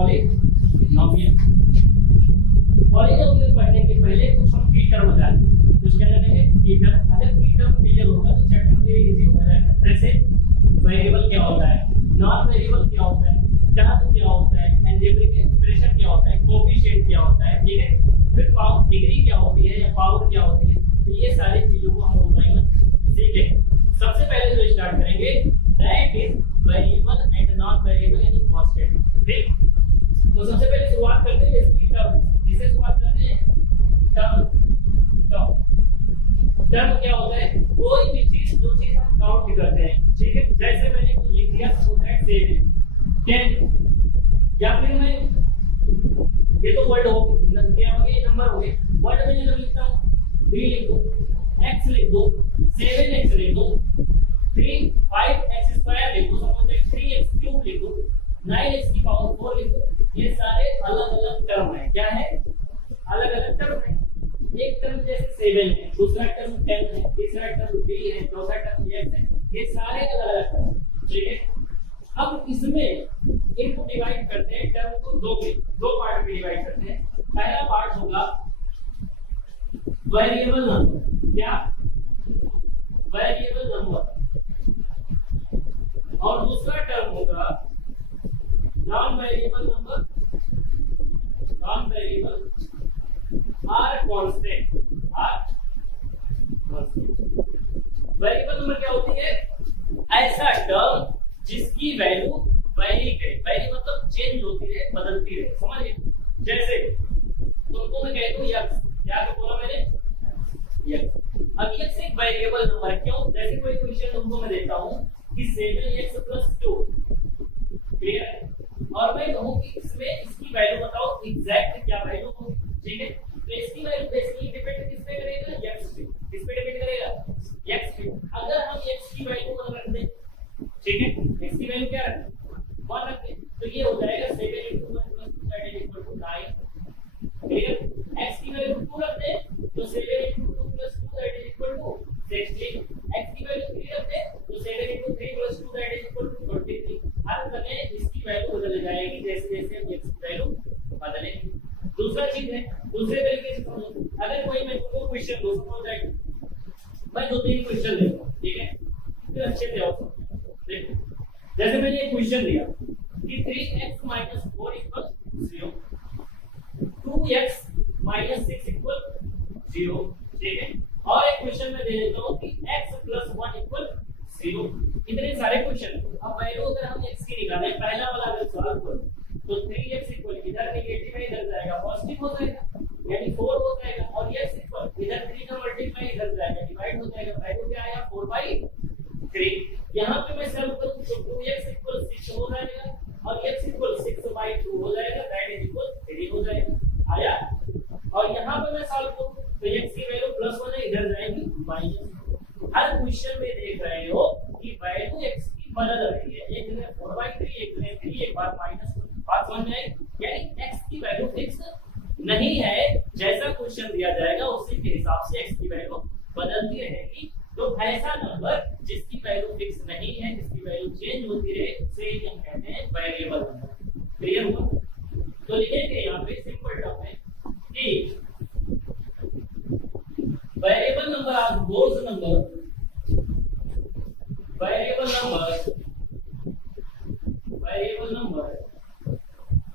Polynomial. Polynomial पढ़ने के पहले कुछ हम की टर्म जान लें। कुछ क्या जानेंगे? की टर्म। अगर की टर्म क्लियर होगा तो चैप्टर वेरी इजी हो जाएगा। जैसे वेरिएबल क्या होता है, नॉन वेरिएबल क्या होता है, टर्म क्या होता है, अलजेब्रिक एक्सप्रेशन क्या होता है, कोएफिशिएंट क्या होता है, ठीक है। फिर पावर डिग्री क्या होती है या पावर क्या होती है, तो ये सारी चीजों को हम ऑनलाइन में सीखेंगे। सबसे पहले जो स्टार्ट करेंगे that is variable and non variable यानी कांस्टेंट। ठीक, तो सबसे पहले शुरुआत करते हैं इसकी टर्म। किससे शुरुआत करते हैं? टर्म। टर्म क्या होता है? कोई भी चीज जो चीज हम काउंट करते हैं, ठीक है। जैसे मैंने लिख दिया सपोज दैट 7 10, या फिर मैं ये तो वर्ड हो गया, ये नंबर हो गए। वर्ड में जब लिखता हूं 3 लिख दो, x लिख दो, 7x लिख दो, 3 5x स्क्वायर लिख दो, सपोज दैट 3x क्यूब लिख दो, 9x की पावर 4 लिख दो। ये सारे अलग अलग टर्म है। क्या है? अलग अलग टर्म है। एक टर्म जैसे 7 है, दूसरा टर्म 10 है, तीसरा टर्म 3 है, चौथा टर्म x है। ये सारे अलग अलग टर्म, ठीक है। अब इसमें इनको डिवाइड करते हैं, टर्म को दो पार्ट में डिवाइड करते हैं। पहला पार्ट होगा वेरिएबल नंबर। क्या? Variable number. और दूसरा टर्म होगा non variable number. Non variable or constant. Variable number क्या होती है? ऐसा टर्म जिसकी वैल्यू वेरी करे। वेरी मतलब चेंज होती रहे, बदलती रहे, समझिए। जैसे तुमको मैं कहता हूं x, क्या तो बोला मैंने? x। अब x एक वेरिएबल नंबर। क्यों? जैसे कोई क्वेश्चन तुमको मैं देता हूं कि 7x + 2, क्लियर है, और मैं कहूं कि इसमें इसकी वैल्यू बताओ, एग्जैक्ट क्या वैल्यू होगी, ठीक है। तो इसकी वैल्यू बेसिकली डिपेंड किस पे करेगा? x पे। किस पे डिपेंड करेगा? x पे। अगर हम x की वैल्यू 1 रख दें, ठीक है, x की वैल्यू क्या रखें? 1 रख दें, तो ये हो जाएगा 7 × 1 + 2 = 9, क्लियर। x की वैल्यू 2 रख दें तो 7 × 2 + 2 = 16। x की वैल्यू 3 रख दें तो 7 × 3 + 2 = 23। हर जगह इसकी वैल्यू बदल जाएगी जैसे जैसे हम x की वैल्यू बदलेंगे। दूसरा चीज है, दूसरे तरीके से समझो। अगर कोई मैं तुमको क्वेश्चन दो, सपोज दैट मैं 2-3 क्वेश्चन देता हूं, ठीक है, फिर अच्छे से आओ देखो। जैसे मैंने एक क्वेश्चन दिया कि 3x - 4 = 0, 2x - 6 = 0, ठीक है। और एक क्वेश्चन मैं दे देता हूं कि x + 1 = 0। इतने सारे क्वेश्चन। अब वैल्यू अगर हम x की निकालें, पहला वाला अगर सॉल्व करो तो 3x = इधर नेगेटिव है, इधर जाएगा पॉजिटिव हो जाएगा, यानी 4 हो जाएगा, और x = इधर 3 का मल्टीप्लाई इधर जाएगा, डिवाइड हो जाएगा। वैल्यू क्या आया? 4/3। यहाँ पे मैं सॉल्व करूं तो 2x = 6 हो जाएगा और x = 6/2 हो जाएगा, दैट = 3 हो जाएगा। आया? और यहाँ पे मैं सॉल्व करूं तो x की वैल्यू +1 है, इधर जाएगी -। हर क्वेश्चन में देख रहे हो कि वैल्यू x की बदल रही है। एक जगह 4/3, एक जगह 3, एक बार -1। बात समझ में आई? यानी x की वैल्यू फिक्स नहीं है। जैसा क्वेश्चन दिया जाएगा उसी के हिसाब से x की वैल्यू बदलती रहेगी। तो ऐसा नंबर जिसकी वैल्यू फिक्स नहीं है, जिसकी वैल्यू चेंज होती रहे, उसे हम कहते हैं वेरिएबल नंबर। क्लियर हुआ? तो लिखेंगे यहाँ पे सिंपल टर्म में कि variable number are those numbers, variable number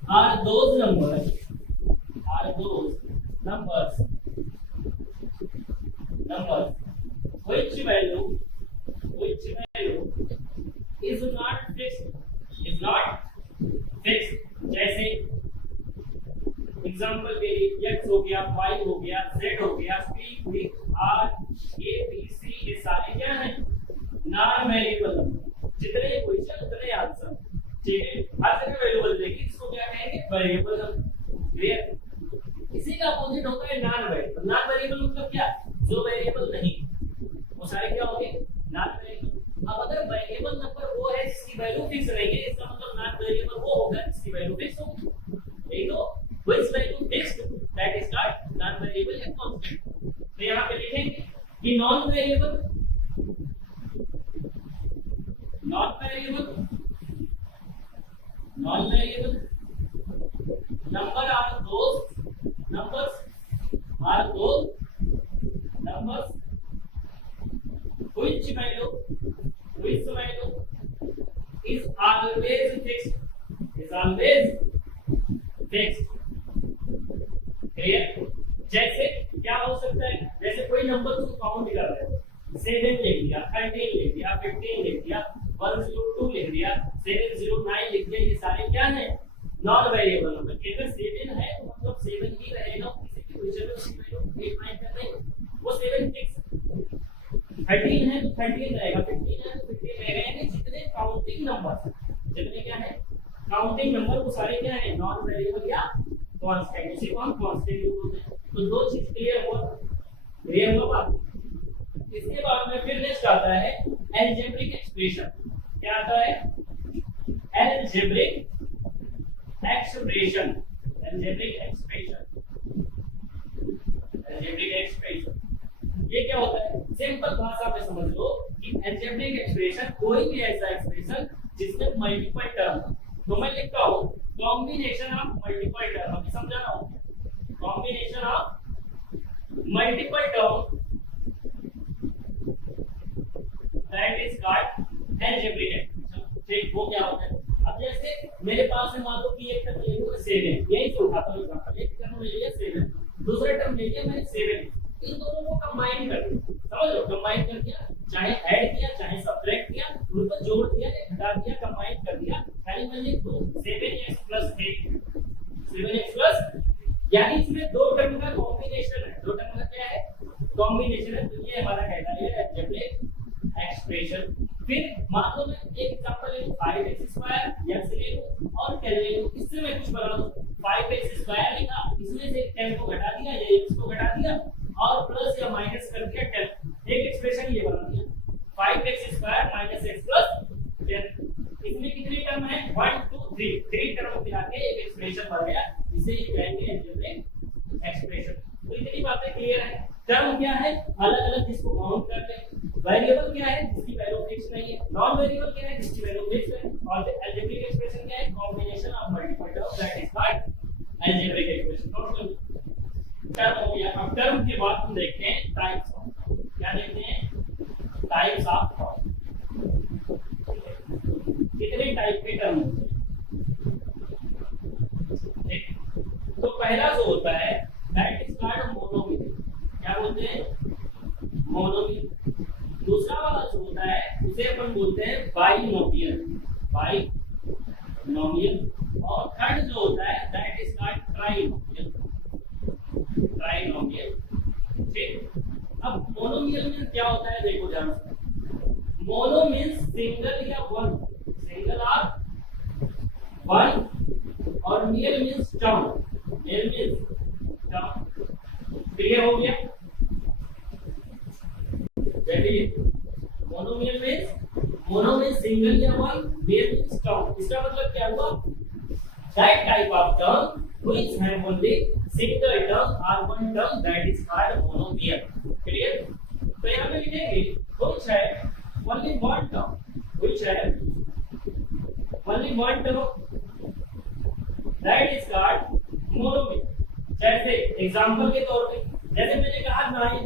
are those numbers which value is not fixed। जैसे एग्जांपल के लिए x हो गया, y हो गया, z हो गया, p q r a b c, ये सारे क्या हैं? Non variable number. जितने क्वेश्चन उतने आंसर, ठीक है। हर जगह वैल्यू बदलेगी, इसको क्या कहेंगे? Variable number. क्लियर? इसी का अपोजिट होता है नॉन वेरिएबल। नॉन वेरिएबल मतलब क्या? जो वेरिएबल नहीं, वो सारे क्या होंगे? Non variable. अब अगर वेरिएबल नंबर वो है जिसकी वैल्यू फिक्स नहीं है, इसका मतलब नॉन वेरिएबल वो होगा जिसकी वैल्यू फिक्स होगी। यही तो, which value fixed, that is not non variable या constant। तो यहाँ पे लिखेंगे कि non variable Number are those numbers which value is always fixed. Clear? जैसे क्या हो सकता है, जैसे कोई नंबर तुम काउंट कर रहे हो, 7 लिख दिया, 13 लिख दिया, 15 लिख दिया, 102 लिख दिया, 709 लिख दिया, ये सारे क्या है? Non variable number. अगर 7 है तो मतलब 7 ही रहेगा, किसी की पोजीशन में उसकी वैल्यू 8 9 कर नहीं, वो 7 फिक्स। 13 है तो 13 रहेगा, 15 है तो 15 रहेगा, यानी जितने काउंटिंग नंबर, जितने क्या है काउंटिंग नंबर, वो सारे क्या है? नॉन वेरिएबल या कांस्टेंट। इसे कौन कांस्टेंट बोलते हैं? तो दो चीज क्लियर हुआ बात। इसके बाद में फिर नेक्स्ट आता है अलजेब्रिक एक्सप्रेशन। क्या आता है? Algebraic expression. ये क्या होता है? सिंपल भाषा में समझ लो कि अलजेब्रिक एक्सप्रेशन कोई भी ऐसा एक्सप्रेशन जिसमें मल्टीपल टर्म, तो मैं लिखता हूं कॉम्बिनेशन ऑफ मल्टीपल टर्म। अभी समझा रहा हूं, combination of multiple term that is called algebraic expression. ठीक, वो क्या होता है? अब जैसे मेरे पास है, मान लो कि एक टर्म ले लिया 7, यही से उठाता हूं एग्जांपल। एक टर्म ले लिया 7, दूसरा टर्म ले लिया मैंने 7, इन दोनों को कंबाइन कर दिया। समझ लो, कंबाइन कर दिया, चाहे ऐड किया चाहे सब्ट्रैक्ट किया, उनको जोड़ दिया या घटा दिया, कंबाइन कर दिया, यानी मैं लिख दूं 7x + 8, 7x + यानी इसमें दो टर्म का कॉम्बिनेशन है। दो टर्म का क्या है? कॉम्बिनेशन है। तो ये हमारा कहलाता है अलजेब्रिक एक्सप्रेशन। फिर मान लो मैं एक एग्जांपल ले लूं 5x² या से ले लूं और क्या ले लूं, इससे मैं कुछ बना दूं 5x² लिखा, इसमें से 10 को घटा दिया या x को घटा दिया और प्लस या माइनस कर दिया 10, एक एक्सप्रेशन ये बना दिया 5x² - x + 10। इसमें कितने टर्म है? 1 2 3 टर्म मिला के एक एक्सप्रेशन बन गया, इसे ये कहेंगे अलजेब्रिक एक्सप्रेशन। तो इतनी बातें क्लियर है। टर्म क्या है? अलग अलग जिसको काउंट कर ले। वेरिएबल क्या है? जिसकी वैल्यू फिक्स नहीं है। नॉन वेरिएबल क्या है? जिसकी वैल्यू फिक्स है। और अलजेब्रिक एक्सप्रेशन क्या है? Combination of multiple term that is called algebraic expression. Term हो गया। अब टर्म के बाद हम देखते हैं टाइप्स ऑफ। क्या देखते हैं? Types of term. कितने टाइप के टर्म होते हैं? तो पहला जो होता है दैट इज कॉल्ड मोनोमियल। क्या बोलते हैं? मोनोमियल। दूसरा वाला जो होता है उसे अपन बोलते हैं बाइनोमियल। और थर्ड जो होता है दैट इज कॉल्ड ट्राइनोमियल। ठीक। अब मोनोमियल में क्या होता है देखो ध्यान से। मोनो मींस सिंगल या वन, सिंगल और वन, और mial means term, mial means term. Clear हो गया? चलिए, मोनो मींस सिंगल या वन, मियल मींस टर्म। इसका मतलब क्या हुआ? That type of term which have only single term or one term that is called monomial. Clear? तो यहाँ पे लिखेंगे which have only one term, which have only one term that is called monomial. जैसे example के तौर पे, जैसे मैंने कहा 9,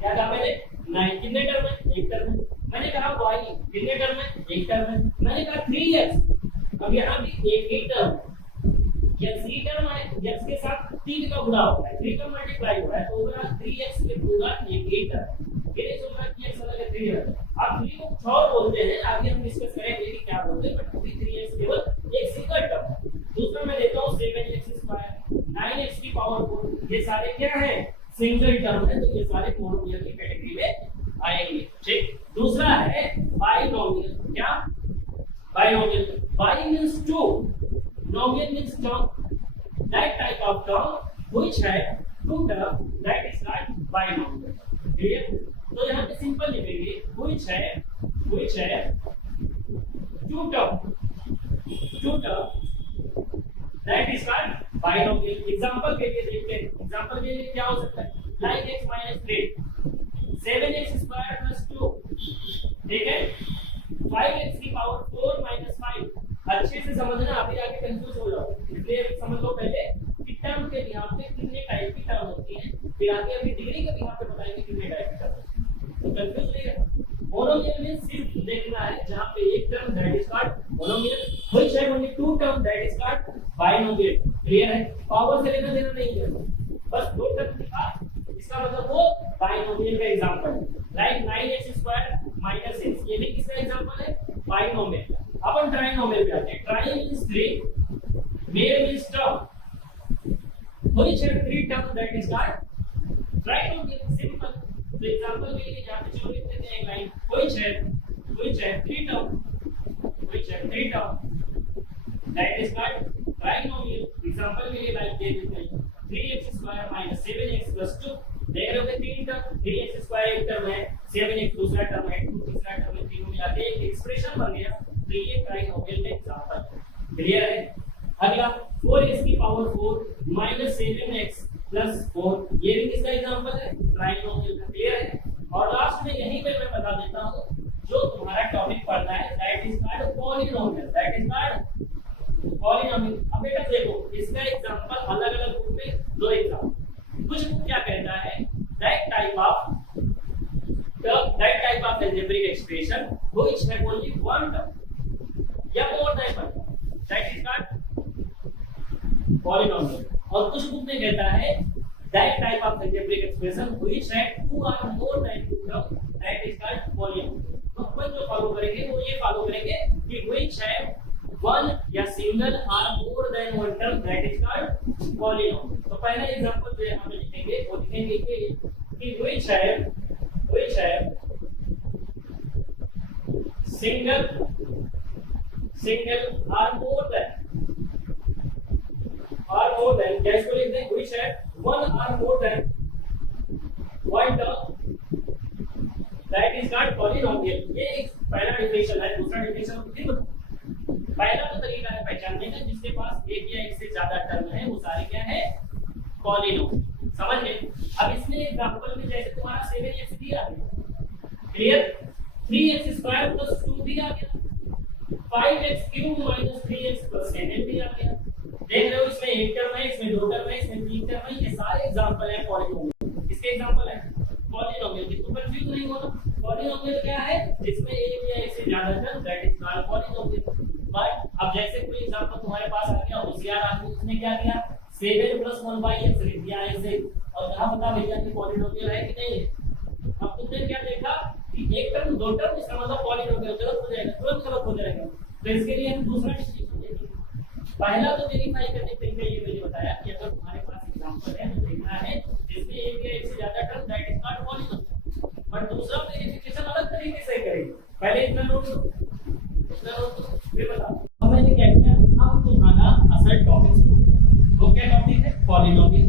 क्या कहा मैंने? 9 कितने टर्म है? एक टर्म है। मैंने कहा y कितने टर्म है? एक टर्म है। मैंने कहा 3x, अब यहाँ भी एक ही टर्म है। x 3 टर्म है, x के साथ 3 का गुणा होता है, 3 का मल्टीप्लाई हो रहा है, तो होगा 3x के पूरा एक ही टर्म। फिर इस होगा कि x अलग है 3 है। अब 3 को 6 बोलते हैं, आगे हम डिस्कस करेंगे कि क्या बोलते हैं, बट 3x केवल एक सिंगल टर्म है। दूसरा मैं देता हूं 7x², 9x की पावर 4, ये सारे क्या है? सिंगल टर्म है, तो ये सारे मोनोमियल की कैटेगरी में आएंगे। ठीक। दूसरा है बाइनोमियल। क्या? Binomial. Bi means two, nomial means term, that type of term which have two term that is called binomial. Clear? तो यहाँ पे सिंपल लिखेंगे which have two term that is called binomial. Example के लिए देखते हैं। Example के लिए क्या हो सकता है? like x - 3, 7x² + 2, ठीक है? 5x की पावर 4 - 5, अच्छे से समझना, अभी आगे कंफ्यूज हो जाओ, इसलिए अभी समझ लो पहले कि टर्म के बिहाफ पे कितने टाइप की टर्म होती हैं, फिर आगे अभी डिग्री के बिहाफ पे बताएंगे कितने टाइप की टर्म होती है। तो कंफ्यूज नहीं है। मोनोमियल में सिर्फ देखना है जहां पे एक term that is called monomial, which have only two term that is called binomial. Clear है? पावर से लेना देना नहीं है, बस दो टर्म दिखा, इसका मतलब वो बाइनोमियल का एग्जांपल है। लाइक 9x² - x, ये भी किसका एग्जांपल है? बाइनोमियल। अपन ट्राइनोमियल पे आते हैं। Tri means three, mial means term, which have three term that is called trinomial. Simple. तो एग्जांपल के लिए यहां पे जो लिख देते हैं एक लाइन, व्हिच है three term that is called trinomial. Example के लिए लाइन दे देते हैं 3x² - 7x + 2। देख रहे हो कि तीन टर्म, 3x² एक टर्म है, 7x दूसरा टर्म है, 2 तीसरा टर्म है, तीनों मिला के एक एक्सप्रेशन बन गया। तो ये ट्राइनोमियल का एग्जांपल है। क्लियर है? अगला 4x⁴ - 7x + 4, ये भी किसका एग्जांपल है? ट्राइनोमियल का। क्लियर है? और लास्ट में यहीं पे मैं बता देता हूं, जो तुम्हारा टॉपिक पढ़ना है दैट इज कॉल्ड पॉलीनोमियल। अब बेटा देखो, इसका एग्जांपल अलग-अलग बुक में दो एग्जांपल। कुछ बुक क्या कहता है, that type of algebraic expression which have only one term या more than one term, that is called polynomial। और कुछ बुक में कहता है that type of algebraic expression which have two or more than two term, that is called polynomial। तो अपन जो follow करेंगे वो ये फॉलो करेंगे कि which have one या single or more than one term, that is called polynomial। तो पहला एग्जांपल जो यहां पे लिखेंगे वो लिखेंगे कि which have single or more than क्या इसको लिखते हैं, which have one or more than one term, that is called polynomial। ये एक पहला डिफिनेशन है। दूसरा डिफिनेशन फिर पहला तो तरीका है पहचानने का, जिसके पास एक या एक से ज्यादा टर्म है वो सारे क्या है? पॉलीनोमियल। समझ गए? अब इसमें एग्जांपल में जैसे तुम्हारा 7x दिया है, क्लियर, 3x² + 2 भी आ गया, 5x³ - 3x + 7 भी आ गया। देख रहे हो, इसमें एक टर्म है, इसमें दो टर्म है, इसमें तीन टर्म है, ये सारे एग्जांपल है पॉलीनोमियल। इसके एग्जांपल है पॉलीनोमियल। तो कंफ्यूज नहीं होना, पॉलीनोमियल क्या है? जिसमें एक या एक से ज्यादा term, that is called polynomial. But अब जैसे कोई एग्जांपल तुम्हारे पास आ गया, होशियार आदमी उसने क्या किया, 7 + 1/x लिख दिया ऐसे, और कहा पता भैया कि पॉलीनोमियल है कि नहीं। अब तुमने क्या देखा कि एक टर्म दो टर्म, इसका मतलब पॉलीनोमियल गलत हो जाएगा, तुरंत गलत हो जाएगा। तो इसके लिए हम दूसरा डिस्टिंक्शन देंगे। पहला तो वेरीफाई करने के तरीका ये मैंने बताया कि अगर तुम्हारे पास एग्जांपल है तो देखना है जिसमें एक या एक से ज्यादा term, that is called polynomial. But दूसरा वेरिफिकेशन अलग तरीके से करेंगे। पहले इतना नोट करो, फिर बताओ। अब मैंने क्या किया, अब तुम्हारा असल टॉपिक वो क्या टॉपिक है? पॉलीनोमियल।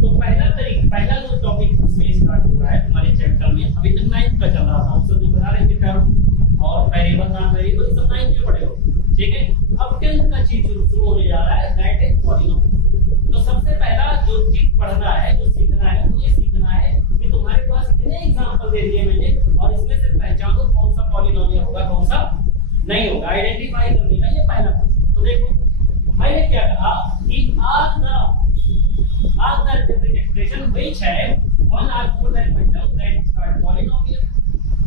तो पहला जो टॉपिक उसमें स्टार्ट हो रहा है तुम्हारे चैप्टर में, अभी तक 9th का चल रहा था, उससे जो बता रहे थे टर्म और वेरिएबल, नॉन वेरिएबल, सब 9th में पढ़े हो, ठीक है। अब 10th का चीज शुरू होने जा रहा है, दैट इज पॉलीनोमियल। तो सबसे पहला जो चीज पढ़ना है, जो सीखना है, वो ये सीखना है कि तुम्हारे पास इतने एग्जांपल दे दिए मैंने, और इसमें से पहचानो कौन सा पॉलीनोमियल होगा, कौन सा नहीं होगा, आइडेंटिफाई करने का ये पहला। तो देखो मैंने क्या कहा कि all the algebraic expression which have one or more than one term, that is called polynomial।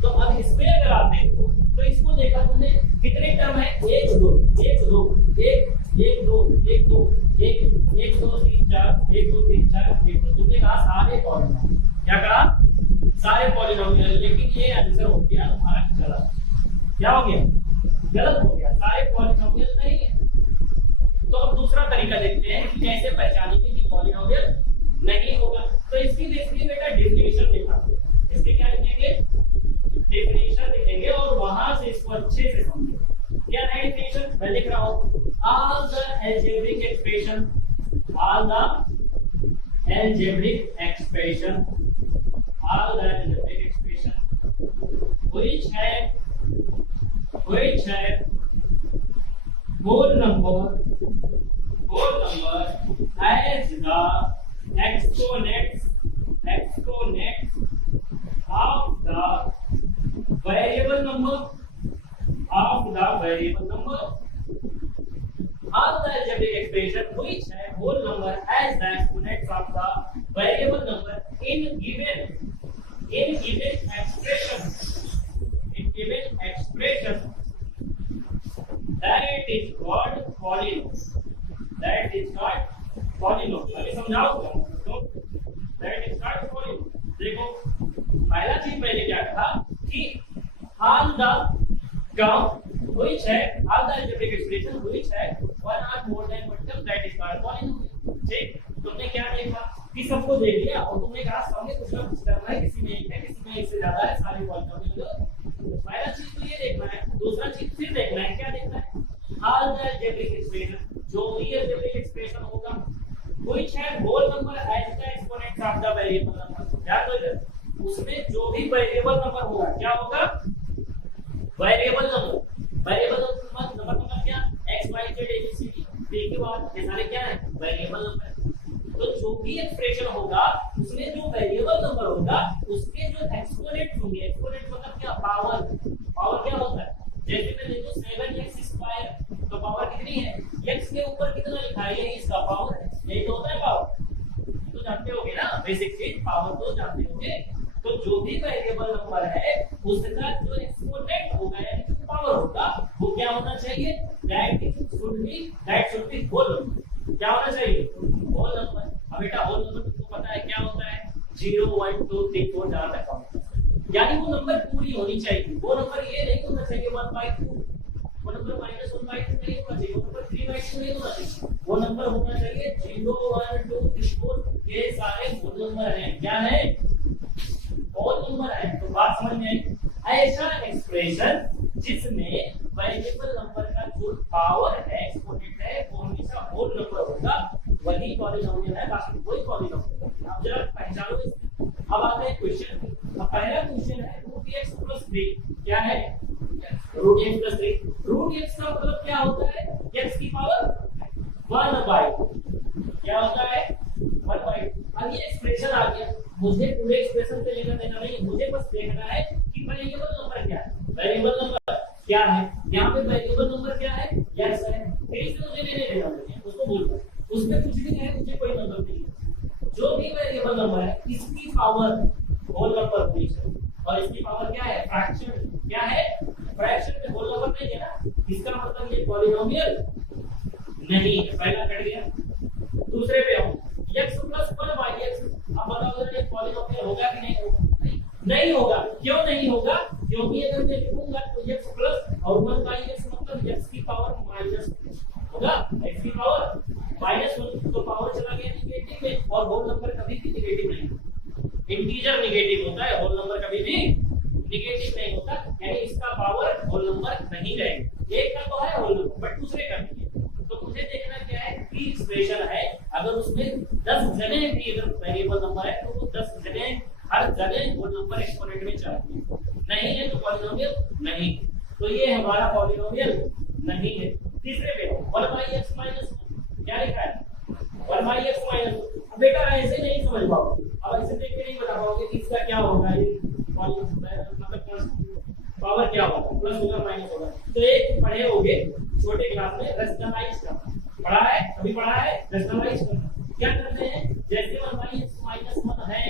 तो अब इसमें अगर आप देखो तो इसको देखा तुमने कितने टर्म है, 1 2 1 2 1 1 2 1 2 1 1 2 3 4 1 2 3 4 1 2। तुमने कहा सारे पॉलीनोमियल, क्या कहा? सारे पॉलीनोमियल। लेकिन ये आंसर हो गया हमारा गलत। क्या हो गया? गलत हो गया, सारे पॉलीनोमियल नहीं है। तो अब दूसरा तरीका देखते हैं कि कैसे पहचानेंगे कि पॉलीनोमियल नहीं होगा। तो इसकी देखिए बेटा डेफिनेशन लिखा, इसके क्या लिखेंगे? डेफिनेशन लिखेंगे और वहां से इसको अच्छे से समझेंगे। क्या है डेफिनेशन? मैं लिख रहा हूं, all the algebraic expression which have whole number as the exponents of the variable number all the algebraic expression which have whole number as the exponents of the variable number in given expression that is called polynomial अभी समझाऊंगा तो that is called polynomial। देखो पहला चीज मैंने क्या कहा कि all the term which है all the algebraic expression which है one or more than one term that is called polynomial। ठीक, तुमने क्या देखा कि सबको देख लिया और तुमने कहा सबने कुछ ना कुछ करना है, किसी में एक है किसी में एक से ज्यादा है, सारे पॉलिनोमियल। पहला चीज तो ये देखना है, दूसरा चीज फिर देखना है, क्या देखना है all the algebraic expression, जो भी algebraic expression होगा which have whole number as the exponents of the variable number। याद हो जाए उसमें जो भी वेरिएबल नंबर होगा क्या होगा, वेरिएबल नंबर मतलब क्या x y z abcd के बाद ये सारे क्या है वेरिएबल नंबर। तो जो भी एक्सप्रेशन होगा उसमें जो वेरिएबल नंबर होगा उसके जो एक्सपोनेंट होंगे, एक्सपोनेंट मतलब क्या पावर क्या होता है। जैसे मैं देखो 7x स्क्वायर तो पावर कितनी है, x के ऊपर कितना लिखा है, ये इसका पावर है, यही तो होता है पावर। तो जानते होगे ना बेसिक चीज, पावर तो जानते होगे। तो जो भी वेरिएबल नंबर है उसका जो एक्सपोनेंट होगा यानी जो पावर होगा वो क्या होना चाहिए, that should be whole number. क्या होना चाहिए, होल नंबर। अब बेटा होल नंबर तुमको पता है क्या होता है, 0 1 2 3 4 जहां तक काउंट, यानी वो नंबर पूरी होनी चाहिए। वो नंबर ये नहीं होना चाहिए 1/2, वो नंबर -1/2 नहीं होना चाहिए, वो नंबर 3/2 नहीं होना चाहिए, वो नंबर होना चाहिए 0 1 2 3 4। ये सारे होल नंबर हैं, क्या है होल नंबर है। तो बात समझ में आई। ऐसा एक्सप्रेशन जिसमें वेरिएबल नंबर का जो पावर है एक्सपोनेंट है वो हमेशा होल नंबर होगा, वही पॉलिनोमियल है, बाकी कोई पॉलिनोमियल नहीं। अब जरा पहचानो इसको। अब आते हैं क्वेश्चन। अब पहला क्वेश्चन है √x + 3 क्या है, √x + 3। √x का मतलब क्या होता है, x की पावर 1/2 क्या होता है 1/2। अब ये एक्सप्रेशन आ गया, मुझे पूरे एक्सप्रेशन से लेकर देना नहीं, मुझे बस देखना है कि वेरिएबल नंबर क्या है, वेरिएबल नंबर क्या है। यहाँ पे वेरिएबल नंबर क्या है, x है। फिर से मुझे लेने देना है, उसको भूल जाओ, उसमें कुछ भी नहीं है, मुझे कोई मतलब नहीं है। जो भी वेरिएबल नंबर है इसकी पावर होल नंबर होनी चाहिए, और इसकी पावर क्या है फ्रैक्शन। क्या है फ्रैक्शन में होल नंबर नहीं है ना, इसका मतलब ये पॉलिनोमियल नहीं है। पहला कट गया। दूसरे पे आओ, x + 1/x। अब बताओ जरा ये पॉलिनोमियल होगा कि नहीं होगा, नहीं होगा। क्यों नहीं होगा, क्योंकि अगर मैं लिखूंगा तो x प्लस और 1/x मतलब x की पावर माइनस होगा, x की पावर -1 तो पावर चला गया नेगेटिव में, और होल नंबर कभी भी नेगेटिव नहीं होता, इंटीजर नेगेटिव होता है, होल नंबर कभी भी नेगेटिव नहीं होता, यानी इसका पावर होल नंबर नहीं रहेगा। एक का तो है होल नंबर बट दूसरे का नहीं है। तो मुझे देखना क्या है कि एक्सप्रेशन है, अगर उसमें 10 जगह भी अगर वेरिएबल नंबर है तो वो 10 जगह हर जगह होल नंबर एक्सपोनेंट में चाहिए, नहीं है तो पॉलिनोमियल नहीं। तो ये हमारा पॉलिनोमियल नहीं है। तीसरे पे 1/x - 1 क्या लिखा है 1/x - 1। अब बेटा ऐसे नहीं समझ पाओगे, अब ऐसे देख के नहीं बता पाओगे कि इसका क्या होगा, ये मतलब पावर क्या होगा, प्लस होगा माइनस होगा। तो एक पढ़े होगे छोटे क्लास में रेशनलाइज करना, पढ़ा है अभी पढ़ा है रेशनलाइज करना। क्या करते हैं, जैसे 1/x - 1 है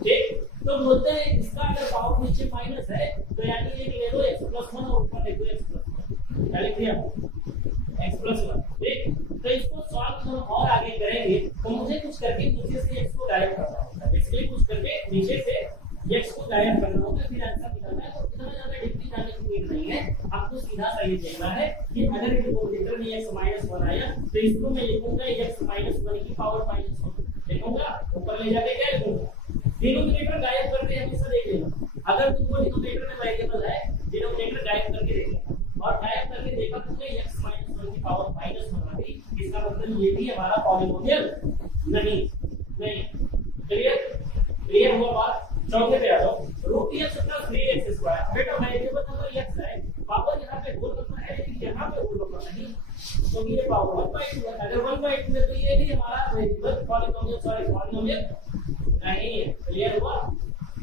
ठीक, तो बोलते हैं इसका अगर पावर नीचे माइनस है तो यानी ये ले लो x + 1 और ऊपर लिख दो x + 1। क्या लिख दिया x + 1 ठीक। तो इसको सॉल्व हम और आगे करेंगे, तो मुझे कुछ करके नीचे से x को गायब करना होगा, बेसिकली कुछ करके नीचे से x को गायब करना होगा, फिर आंसर निकालना है। तो इतना ज्यादा डीपली जाने की नीड नहीं है, आपको सीधा सा ये देखना है कि अगर डिनोमिनेटर में x - 1 आया तो इसको मैं लिखूंगा x - 1 की पावर -1 लिखूंगा, ऊपर ले जाके क्या लिखूंगा, डिनोमिनेटर गायब करके हमेशा देख लेना। अगर तुमको डिनोमिनेटर में वेरिएबल है डिनोमिनेटर गायब करके देख लेना, और गायब करके देखा तुमने x - 1 की पावर -1 आ गई, इसका मतलब ये भी हमारा पॉलिनोमियल नहीं। क्लियर हुआ बात। चौथे पे आ जाओ, √x + 3x²। बेटा वेरिएबल नंबर x है, पावर यहाँ पे होल नंबर है लेकिन यहाँ पे होल नंबर नहीं, तो ये पावर 1/2 है। अगर 1/2 में तो ये भी हमारा वेरिएबल पॉलिनोमियल नहीं है। क्लियर हुआ।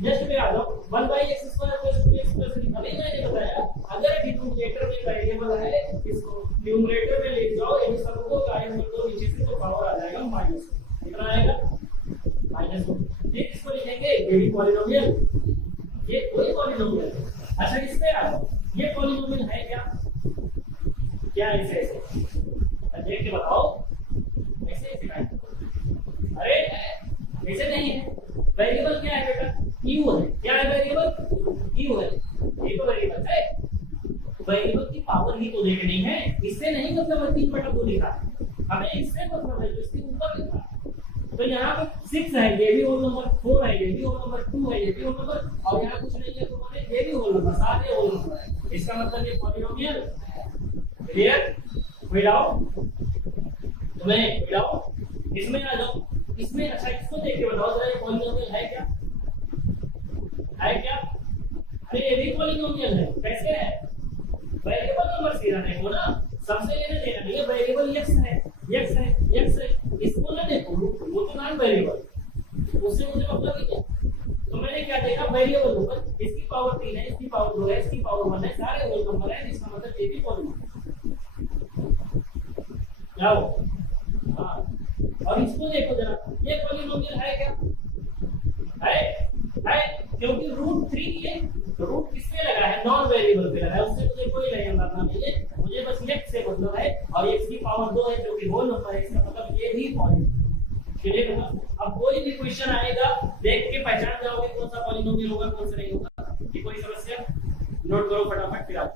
जस्ट पे आ जाओ 1/x² + 2x + 3 अभी मैंने बताया अगर डिनोमिनेटर में वेरिएबल है इसको न्यूमरेटर में ले जाओ इन सबको कायम कर दो नीचे से तो पावर आ जाएगा माइनस कितना आएगा -1 ये किसको लिखेंगे ये भी पॉलिनोमियल ये कोई पॉलिनोमियल है। अच्छा इस पे आ जाओ ये पॉलिनोमियल है क्या क्या ऐसे ऐसे देख के बताओ ऐसे ऐसे का अरे ऐसे नहीं है वेरिएबल क्या है बेटा u है क्या है वेरिएबल u है ये तो वेरिएबल है वेरिएबल की पावर ही तो देखनी है इससे नहीं मतलब 3/2 लिखा है हमें इससे मतलब है जो इसके ऊपर लिखा है तो यहाँ पे 6 है ये भी होल नंबर 4 है ये भी होल नंबर 2 है ये भी होल नंबर और यहाँ कुछ नहीं है तो मैंने ये भी होल नंबर सारे होल नंबर है इसका मतलब ये पॉलिनोमियल क्लियर विदाउट तुम्हें विदाउट इसमें आ जाओ इसमें अच्छा इसको देख के बताओ जरा ये पॉलिनोमियल है क्या अरे ये भी पॉलिनोमियल है कैसे है वेरिएबल नंबर सीधा देखो ना सबसे लेने देना नहीं है वेरिएबल x है इसको ना देखो वो तो नॉन वेरिएबल उससे मुझे मतलब ही है तो मैंने क्या देखा वेरिएबल नंबर इसकी पावर 3 है इसकी पावर 2 है इसकी पावर 1 है सारे होल नंबर है इसका मतलब ये भी पॉलिनोमियल जाओ हां और इसको देखो जरा ये पॉलिनोमियल है क्या है क्योंकि √3 ये रूट किस पे लगा है नॉन वेरिएबल पे लगा है उससे मुझे कोई लेना देना नहीं है मुझे बस x से मतलब है और x की पावर 2 है जो कि होल नंबर है इसका मतलब ये भी पॉलिनोमियल क्लियर है अब कोई भी क्वेश्चन आएगा देख के पहचान जाओगे कौन सा पॉलिनोमियल होगा कौन सा नहीं होगा ये कोई समस्या नोट करो फटाफट फिर आप